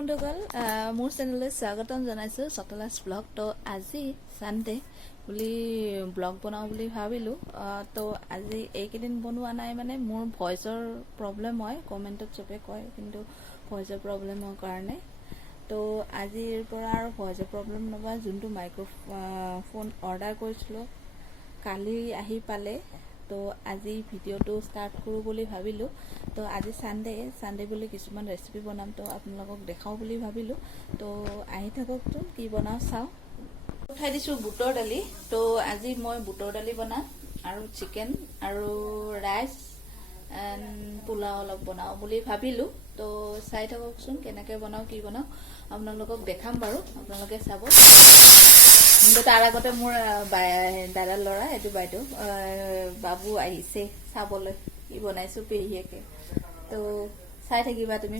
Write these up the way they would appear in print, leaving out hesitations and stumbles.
বন্ধুসকল মোৰ চেনেললৈ স্বাগতম জনাইছোঁ চটলাছ ব্লগ। তো আজি সানডে বুলি ব্লগ বনাওঁ বুলি ভাবিলোঁ। তো আজি এইকেইদিন বনোৱা নাই, মানে মোৰ ভইচৰ প্ৰব্লেম হয়, কমেণ্টত চবে কয়, কিন্তু ভইচৰ প্ৰব্লেমৰ কাৰণে। তো আজিৰ পৰা আৰু ভইচৰ প্ৰব্লেম নবা। যোনটো মাইক্ৰফোন অৰ্ডাৰ কৰিছিলোঁ কালি আহি পালে। তো আজি ভিডিঅ'টো ষ্টাৰ্ট কৰোঁ বুলি ভাবিলোঁ। তো আজি সানডে বুলি কিছুমান ৰেচিপি বনাম, তো আপোনালোকক দেখাওঁ বুলি ভাবিলোঁ। তো আহি থাককচোন কি বনাওঁ চাওঁ। উঠাই দিছোঁ বুটৰ দালি। তো আজি মই বুটৰ দালি বনাম আৰু চিকেন আৰু ৰাইচ এণ্ড পোলাও অলপ বনাওঁ বুলি ভাবিলোঁ। তো চাই থাককচোন কেনেকৈ বনাওঁ কি বনাওঁ, আপোনালোকক দেখাম বাৰু, আপোনালোকে চাব। কিন্তু তাৰ আগতে মোৰ দাদাৰ ল'ৰা, এইটো বাইদেউ বাবু আহিছে চাবলৈ কি বনাইছোঁ পেহীয়েকে। তো চাই থাকিবা তুমি,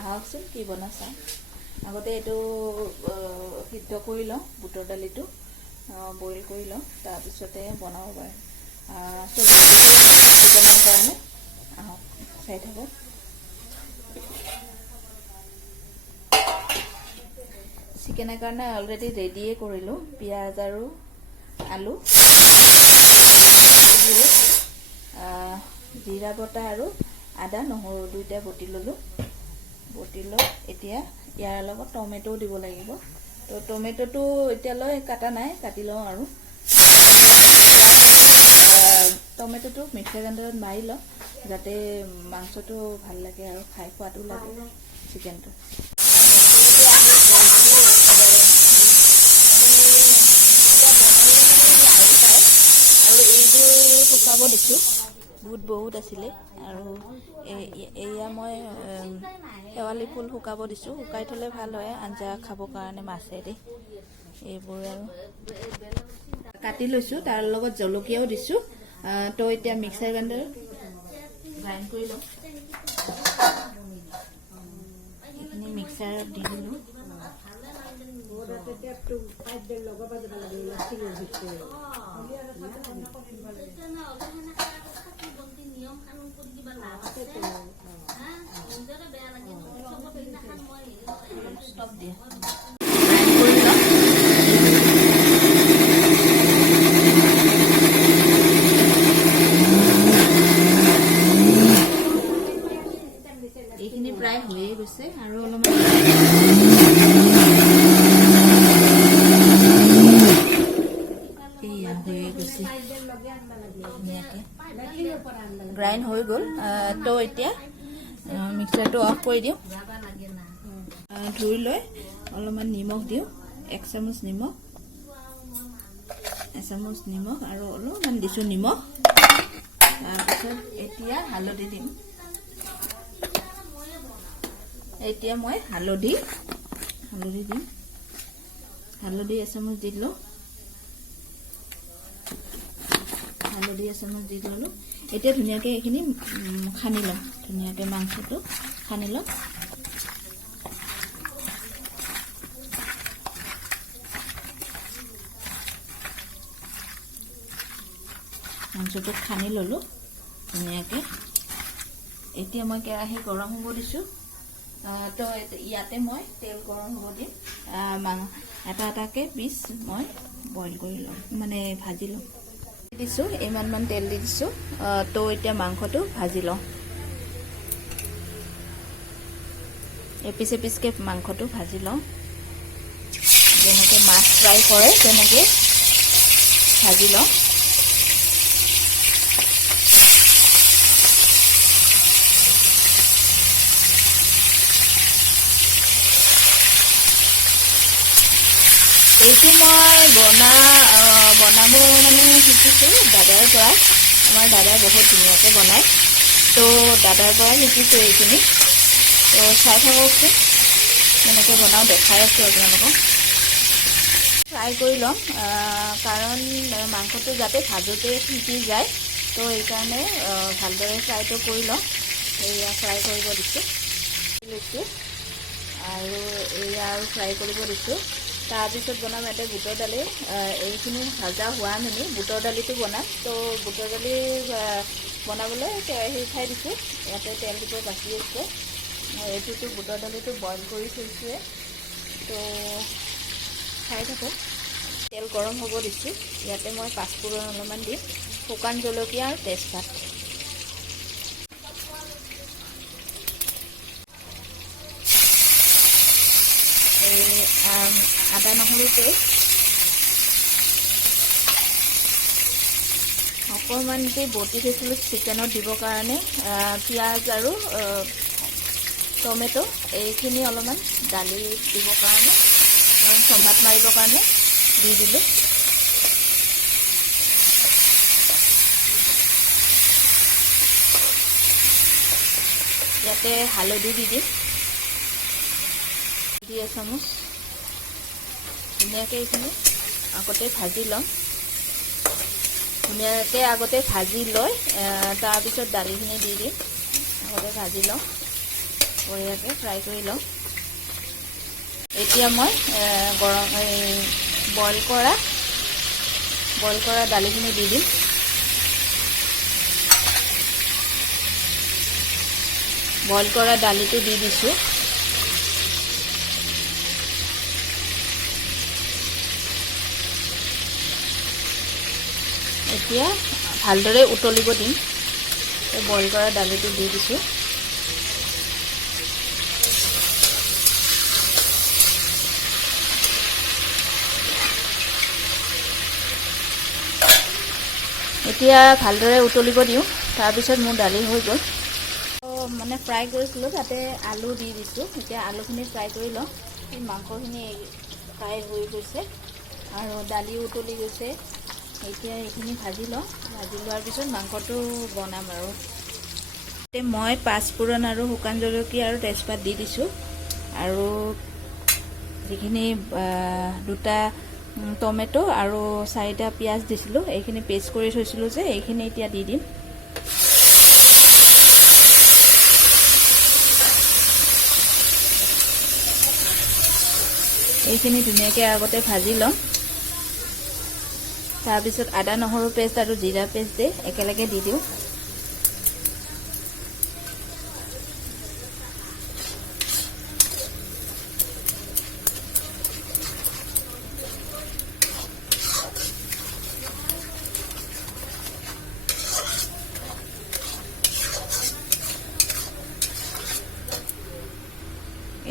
আহকচোন কি বনাওঁ চাওঁ। আগতে এইটো সিদ্ধ কৰি লওঁ, বুটৰ দালিটো বইল কৰি লওঁ, তাৰপিছতে বনাব পাৰে চিকেনৰ কাৰণে। আহক চাই থাকক। চিকেনৰ কাৰণে অলৰেডি ৰেডিয়ে কৰিলোঁ, পিঁয়াজ আৰু আলু, জিৰা বটা আৰু আদা নহৰু দুইটা বটি ল'লোঁ। এতিয়া ইয়াৰ লগত টমেটো দিব লাগিব। তো টমেটোটো এতিয়ালৈ কাটা নাই, কাটি লওঁ আৰু টমেটোটো মিক্সাৰ গ্ৰাইণ্ডাৰত মাৰি লওঁ, যাতে মাংসটো ভাল লাগে আৰু খাই খোৱাটো লাগে চিকেনটো। আৰু এইবোৰ শুকাব দিছোঁ, বহুত আছিলে। আৰু এয়া মই শেৱালি ফুল শুকাব দিছোঁ, শুকাই থ'লে ভাল হয় আঞ্জা খাবৰ কাৰণে মাছেদি। এইবোৰ আৰু কাটি লৈছোঁ, তাৰ লগত জলকীয়াও দিছোঁ। তো এতিয়া মিক্সাৰ গ্ৰাইণ্ডাৰত গ্ৰাইণ্ড কৰি লওঁ। এইখিনি মিক্সাৰত দি দিলোঁ। এইখিনি প্ৰায় হৈয়ে গৈছে আৰু অলপমান গ্ৰাইণ্ড হৈ গ'ল। তো এতিয়া মিক্সাৰটো অফ কৰি দিওঁ। ধুই লৈ অলপমান নিমখ দিওঁ, 1 চামুচ নিমখ আৰু অলপমান দিছোঁ নিমখ। তাৰপিছত এতিয়া হালধি দিম। এতিয়া মই হালধি দিম, হালধি 1 চামুচ দি দিলোঁ। এতিয়া ধুনীয়াকৈ এইখিনি সানি ল'ম, ধুনীয়াকৈ মাংসটো সানি ল'ম। মাংসটো সানি ল'লোঁ ধুনীয়াকৈ। এতিয়া মই কেৰাহী গৰম হ'ব দিছোঁ। তো ইয়াতে মই তেল গৰম হ'ব দিম। এটাকৈ পিচ মই বইল কৰি ল'ম, মানে ভাজি ল'ম। দিছোঁ ইমানমান তেল দি দিছোঁ। তো এতিয়া মাংসটো ভাজি লওঁ। এপিচকৈ মাংসটো ভাজি লওঁ, যেনেকৈ মাছ ফ্ৰাই কৰে তেনেকৈ ভাজি লওঁ। এইটো মই বনাব মানে শিকিছোঁ দাদাৰ পৰা। আমাৰ দাদাই বহুত ধুনীয়াকৈ বনায়, তো দাদাৰ পৰা শিকিছোঁ এইখিনি। তো চাই থাককচোন কেনেকৈ বনাওঁ, দেখাই আছোঁ আপোনালোকক। ফ্ৰাই কৰি ল'ম, কাৰণ মাংসটো যাতে ভাজোতে সিজি যায়। তো এইকাৰণে ভালদৰে ফ্ৰাইটো কৰি লওঁ। এয়া ফ্ৰাই কৰিব দিছোঁ আৰু এয়া আৰু ফ্ৰাই কৰিব দিছোঁ। তাৰপিছত বনাম ইয়াতে বুটৰ দালি। এইখিনি ভাজা হোৱা মেলি বুটৰ দালিটো বনাম। তো বুটৰ দালি বনাবলৈ কেৰাহী উঠাই দিছোঁ। ইয়াতে তেল দিব বাকী আছে। এইটোতো বুটৰ দালিটো বইল কৰি থৈছোঁৱে। তো খাই থাকোঁ। তেল গৰম হ'ব দিছোঁ। ইয়াতে মই পাঁচফোৰণ অলপমান দিম, শুকান জলকীয়া আৰু তেজপাত। আদা নহৰু পেষ্ট অকণমানকৈ বটি থৈছিলোঁ চিকেনত দিবৰ কাৰণে। পিঁয়াজ আৰু টমেটো এইখিনি অলপমান দালিত দিবৰ কাৰণে, সম্ভাত মাৰিবৰ কাৰণে দি দিলোঁ। ইয়াতে হালধি দি দিম, 2 চামুচ। ধুনীয়াকৈ এইখিনি আগতে ভাজি ল'ম। ধুনীয়াকৈ আগতে ভাজি লৈ তাৰপিছত দালিখিনি দি দিম। আগতে ভাজি লওঁ, বঢ়িয়াকৈ ফ্ৰাই কৰি লওঁ। এতিয়া মই বইল কৰা দালিখিনি দি দিম। বইল কৰা দালিটো দি দিছোঁ। এতিয়া ভালদৰে উতলিব দিম। বইল কৰা দালিটো দি দিছোঁ। এতিয়া ভালদৰে উতলিব দিওঁ। তাৰপিছত মোৰ দালি হৈ গ'ল। মানে ফ্ৰাই কৰিছিলোঁ, তাতে আলু দি দিছোঁ। এতিয়া আলুখিনি ফ্ৰাই কৰি লওঁ। এই মাংসখিনি ফ্ৰাই হৈ গৈছে আৰু দালি উতলি গৈছে। এতিয়া এইখিনি ভাজি লওঁ। ভাজি লোৱাৰ পিছত মাংসটো বনাম আৰু। মই পাঁচফোৰণ আৰু শুকান জলকীয়া আৰু তেজপাত দি দিছোঁ। আৰু যিখিনি 2টা টমেটো আৰু 4টা পিঁয়াজ দিছিলোঁ, এইখিনি পেষ্ট কৰি থৈছিলোঁ যে, এইখিনি এতিয়া দি দিম। এইখিনি ধুনীয়াকৈ আগতে ভাজি ল'ম। তাৰপিছত আদা নহৰু পেষ্ট আৰু জিৰা পেষ্ট একেলগে দি দিওঁ।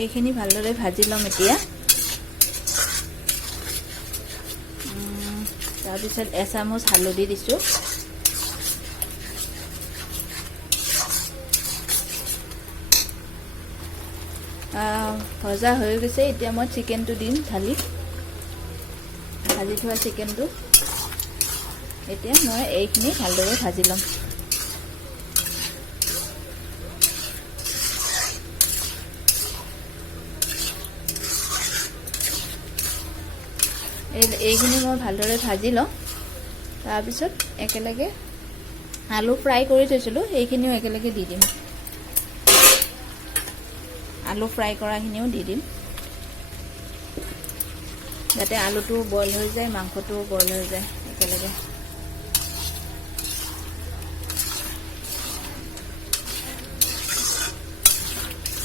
এইখিনি ভালদৰে ভাজি ল'ম এতিয়া। তাৰপিছত 1 চামুচ হালধি দিছোঁ। ভজা হৈ গৈছে। এতিয়া মই চিকেনটো দিম ঢালি, ভাজি থোৱা চিকেনটো। এতিয়া মই এইখিনি ভালদৰে ভাজি ল'ম। এইখিনি মই ভালদৰে ভাজি লওঁ। তাৰপিছত একেলগে আলু ফ্ৰাই কৰি থৈছিলোঁ, সেইখিনিও একেলগে দি দিম। আলু ফ্ৰাই কৰাখিনিও দি দিম, যাতে আলুটো বইল হৈ যায়, মাংসটো বইল হৈ যায় একেলগে।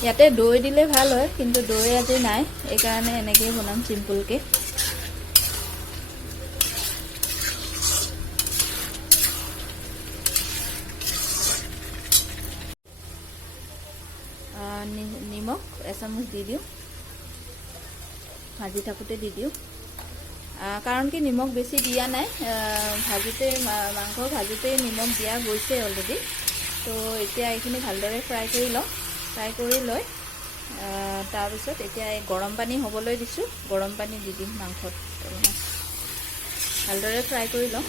ইয়াতে দৈ দিলে ভাল হয়, কিন্তু দৈ আজি নাই, এইকাৰণে এনেকেই বনাম চিম্পুলকৈ। নিমখ 1 চামুচ দি দিওঁ। ভাজি থাকোঁতে দি দিওঁ, কাৰণ কি নিমখ বেছি দিয়া নাই। মাংস ভাজোঁতেই নিমখ দিয়া গৈছে অলৰেডি। তো এতিয়া এইখিনি ভালদৰে ফ্ৰাই কৰি লওঁ। ফ্ৰাই কৰি লৈ তাৰপিছত এতিয়া এই গৰম পানী হ'বলৈ দিছোঁ। গৰম পানী দি দিম মাংসত। ভালদৰে ফ্ৰাই কৰি লওঁ।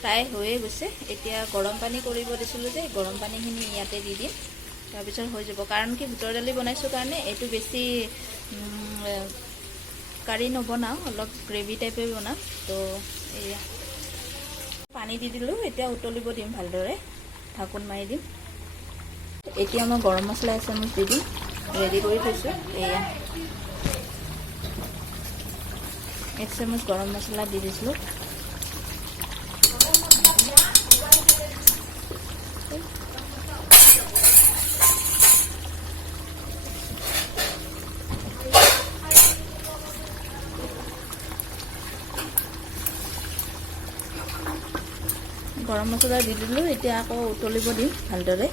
ফ্ৰাই হৈয়ে গৈছে। এতিয়া গৰম পানী কৰিব দিছিলোঁ যে, গৰম পানীখিনি ইয়াতে দি দিম। তাৰপিছত হৈ যাব, কাৰণ কি বুটৰ দালি বনাইছোঁ কাৰণে এইটো বেছি কাৰি নবনাওঁ, অলপ গ্ৰেভি টাইপে বনাম। তো এয়া পানী দি দিলোঁ। এতিয়া উতলিব দিম ভালদৰে, ঢাকোন মাৰি দিম। এতিয়া মই গৰম মছলা 1 চামুচ দি দিম, ৰেডি কৰি থৈছোঁ। এয়া 1 চামুচ গৰম মছলা দি দিছিলোঁ। গৰম মছলা দি দিলোঁ। এতিয়া আকৌ উতলিব দিম ভালদৰে।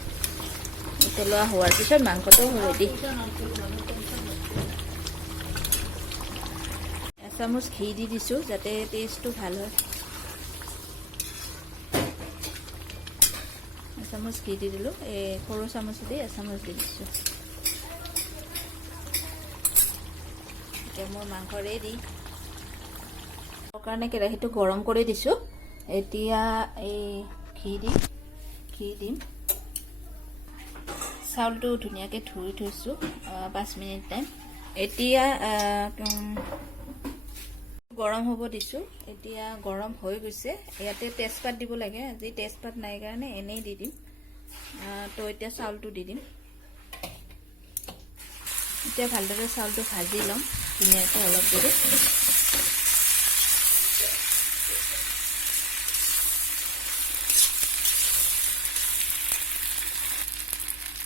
উতলোৱা হোৱাৰ পিছত মাংসটো ৰেডি। এচামুচ ঘি দি দিছোঁ যাতে টেষ্টটো ভাল হয়। এচামুচ ঘি দি দিলোঁ। এই সৰু চামুচ দি এচামুচ দি দিছোঁ। এতিয়া মোৰ মাংস ৰেডি। তাৰ কাৰণে কেৰাহীটো গৰম কৰি দিছোঁ। এতিয়া এই ঘি দিম। চাউলটো ধুনীয়াকৈ ধুই থৈছোঁ 5 মিনিট টাইম। এতিয়া গৰম হ'ব দিছোঁ। এতিয়া গৰম হৈ গৈছে। ইয়াতে তেজপাত দিব লাগে। আজি তেজপাত নাই কাৰণে এনেই দি দিম। তো এতিয়া চাউলটো দি দিম। এতিয়া ভালদৰে চাউলটো ভাজি ল'ম ধুনীয়াকৈ অলপ দেৰি।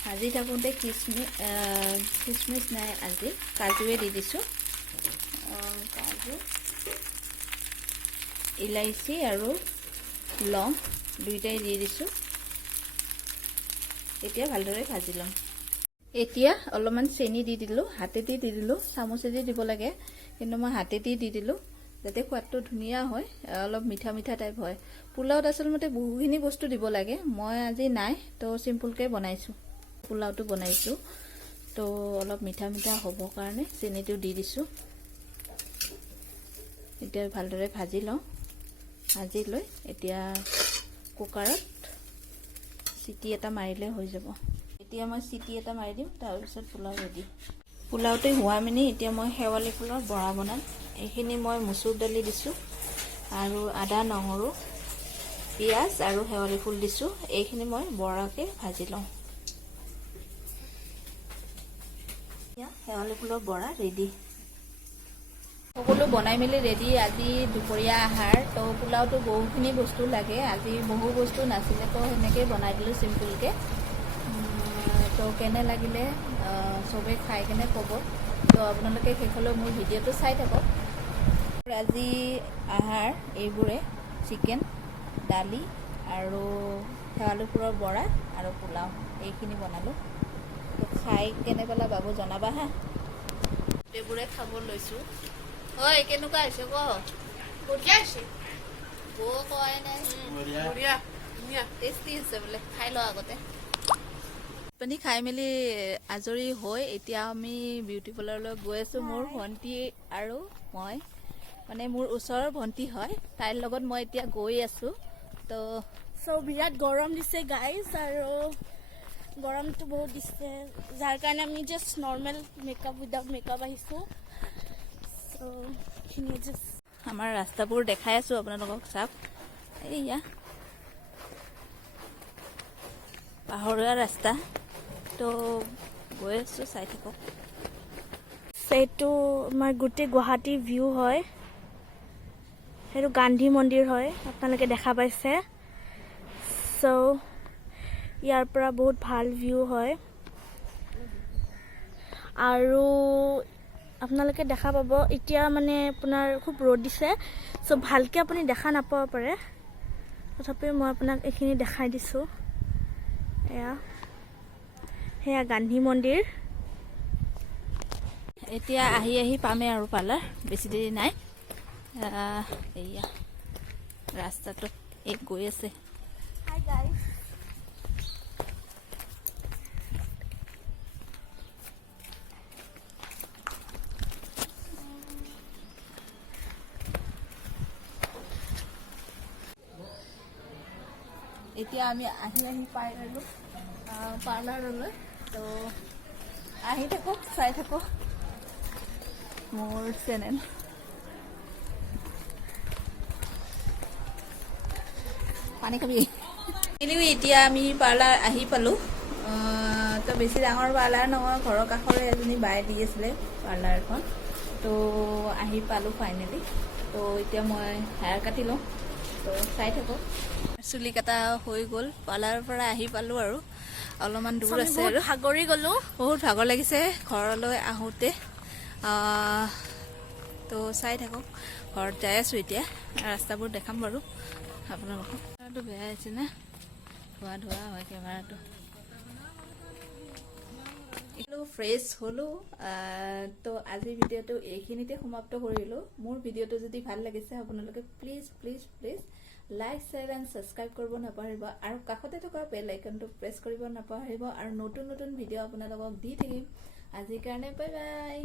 ভাজি থাকোঁতে খিচমিচ নাই, আজি কাজুৱে দি দিছোঁ। কাজু, ইলাইচি আৰু লং দুইটাই দি দিছোঁ। এতিয়া ভালদৰে ভাজি ল'ম। এতিয়া অলপমান চেনি দি দিলোঁ। হাতেদি দি দিলোঁ। চামুচেদি দিব লাগে, কিন্তু মই হাতেদি দি দিলোঁ যাতে সোৱাদটো ধুনীয়া হয়, অলপ মিঠা মিঠা টাইপ হয়। পোলাওত আচলতে বহুখিনি বস্তু দিব লাগে। মই আজি নাই, তো চিম্পুলকৈ বনাইছোঁ। পোলাওটো বনাইছোঁ, তো অলপ মিঠা মিঠা হ'বৰ কাৰণে চেনিটো দি দিছোঁ। এতিয়া ভালদৰে ভাজি লওঁ। ভাজি লৈ এতিয়া কুকাৰত চিটি এটা মাৰিলে হৈ যাব। এতিয়া মই চিটি এটা মাৰি দিম, তাৰপিছত পোলাও ৰেডি। পোলাওটো হোৱা মিনি এতিয়া মই শেৱালি ফুলৰ বৰা বনাম। এইখিনি মই মচুৰ দালি দিছোঁ আৰু আদা, নহৰু, পিঁয়াজ আৰু শেৱালি ফুল দিছোঁ। এইখিনি মই বৰাকৈ ভাজি লওঁ। শেৱালি ফুলৰ বৰা ৰেডি। সকলো বনাই মেলি ৰেডি। আজি দুপৰীয়া আহাৰ। তো পোলাওটো বহুখিনি বস্তু লাগে। আজি বহু বস্তু নাছিলে, তো সেনেকৈয়ে বনাই দিলোঁ চিম্পুলকৈ। তো কেনে লাগিলে চবেই খাই কেনে ক'ব। তো আপোনালোকে শেষলৈ মোৰ ভিডিঅ'টো চাই থাকক। আজি আহাৰ এইবোৰে: চিকেন, দালি আৰু শেৱালি ফুলৰ বৰা আৰু পোলাও, এইখিনি বনালোঁ। তো খাই কেনে পালা বাবু জনাবা হা। এইবোৰে খাব লৈছোঁ। ঐ কেনেকুৱা হৈছে ক? বঢ়িয়া হৈছে। বৌ কয় নাই টেষ্টি হৈছে বোলে। খাই লওঁ আগতে। আপুনি খাই মেলি আজৰি হৈ এতিয়া আমি বিউটি পাৰ্লাৰলৈ গৈ আছোঁ। মোৰ ভণ্টি আৰু মই, মানে মোৰ ওচৰৰ ভণ্টি হয়, তাইৰ লগত মই এতিয়া গৈ আছোঁ। তো বিৰাট গৰম দিছে গাইজ, আৰু গৰমটো বহুত দিছে, যাৰ কাৰণে আমি just normal makeup without makeup আহিছোঁ। আমাৰ ৰাস্তাবোৰ দেখাই আছোঁ আপোনালোকক, চাওক। এইয়া পাহাৰীয়া ৰাস্তা, তো গৈ আছোঁ, চাই থাকক। এইটো আমাৰ গোটেই গুৱাহাটী ভিউ হয়। সেইটো গান্ধী মন্দিৰ হয়, আপোনালোকে দেখা পাইছে। ইয়াৰ পৰা বহুত ভাল ভিউ হয়। আৰু আপোনালোকে দেখা পাব এতিয়া মানে আপোনাৰ খুব ৰ'দ দিছে, ভালকৈ আপুনি দেখা নাপাব পাৰে। তথাপিও মই আপোনাক এইখিনি দেখাই দিছোঁ। সেয়া গান্ধী মন্দিৰ। এতিয়া আহি পামেই আৰু পাৰ্লাৰ, বেছি দেৰি নাই। এয়া ৰাস্তাটো গৈ আছে। Hi guys. এতিয়া আমি আহি পাই গ'লোঁ পাৰ্লাৰলৈ। তো আহি থাকক, চাই থাকক মোৰ চেনেল। পানী খাবি। এতিয়া আমি পাৰ্লাৰ আহি পালোঁ। তো বেছি ডাঙৰ পাৰ্লাৰ নহয়, ঘৰৰ কাষৰে এজনী বাই দি আছিলে পাৰ্লাৰখন। তো আহি পালোঁ ফাইনেলি। তো এতিয়া মই হেয়াৰ কাটি লওঁ, তো চাই থাকক। চুলি কটা হৈ গ'ল, পাৰ্লাৰৰ পৰা আহি পালোঁ আৰু অলপমান দূৰ আমি আছে বহুত আৰু ভাগৰি গ'লো। বহুত ভাগৰ লাগিছে ঘৰলৈ আহোঁতে। তো চাই থাকক, ঘৰত যাই আছোঁ এতিয়া, ৰাস্তাবোৰ দেখাম বাৰু আপোনালোকক। কেমেৰাটো বেয়া হৈছে নে, ধোৱা ধোৱা হয় কেমেৰাটো। ফ্ৰেছ হ'লোঁ। তো আজিৰ ভিডিঅ'টো এইখিনিতে সমাপ্ত কৰিলোঁ। মোৰ ভিডিঅ'টো যদি ভাল লাগিছে আপোনালোকে please please please like share and subscribe কৰিব নাপাহৰিব, আৰু কাষতে থকা বেল আইকনটো প্ৰেছ কৰিব নাপাহৰিব, আৰু নতুন নতুন ভিডিঅ' আপোনালোকক দি থাকিম। আজিৰ কাৰণে বাই বাই।